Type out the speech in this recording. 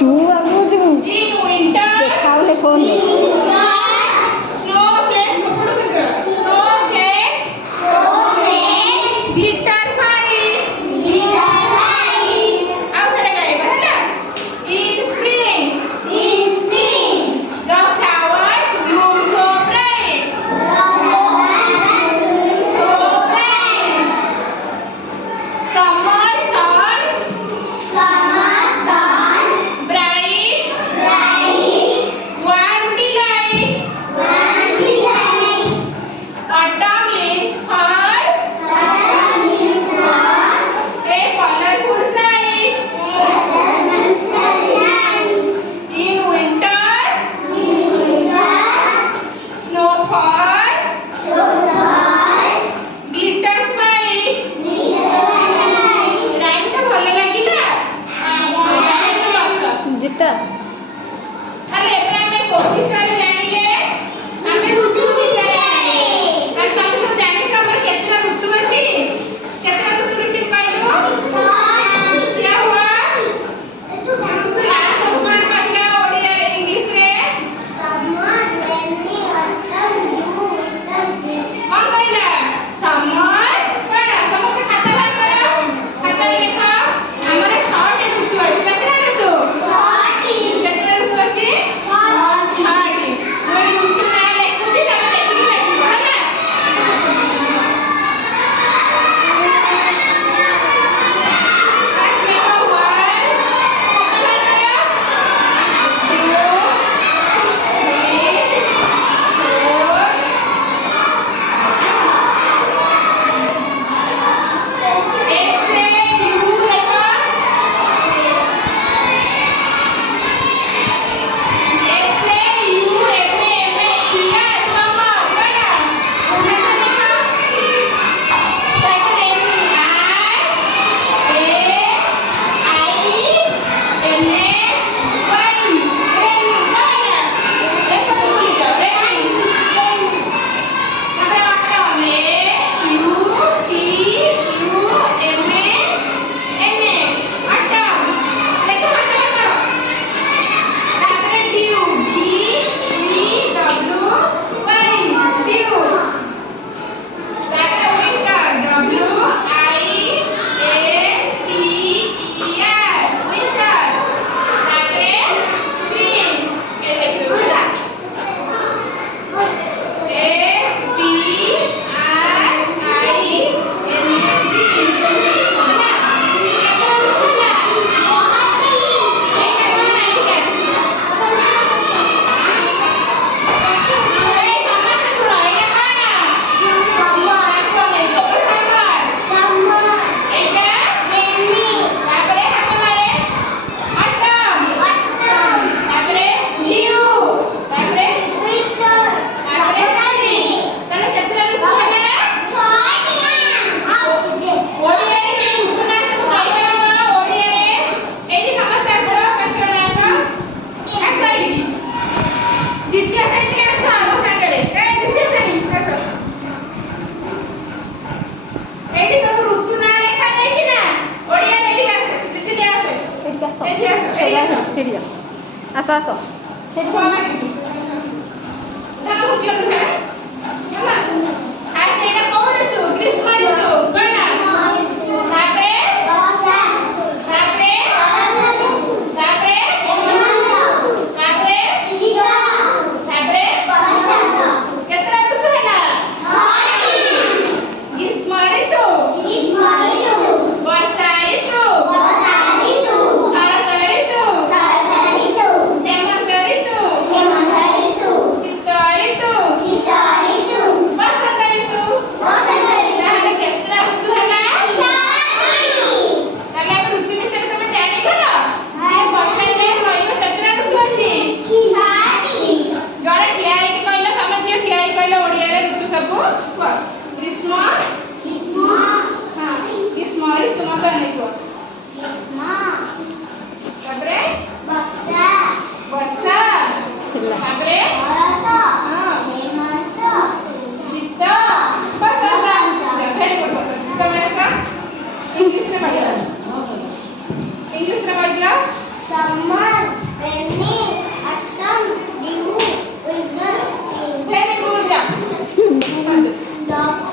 तू देखावले फोन जिता अरे एबे हमें कोठी सारे जानिले हमें ऋतु विषय जानिले कल तम सब जानि छ हमर केतना ऋतु अछि केतना ऋतु टिक पाइलो क्या हुआ ऋतु ना सब पढ़ पाइला ओडिया रे इंग्लिश रे summer Veni autumn you winter कौन कहला समर कौन समस्त खाता बात करो खाता लिखो हमरे 6 टे ऋतु अछि केतना ऋतु आस आस कौन है किसी? ना मुझे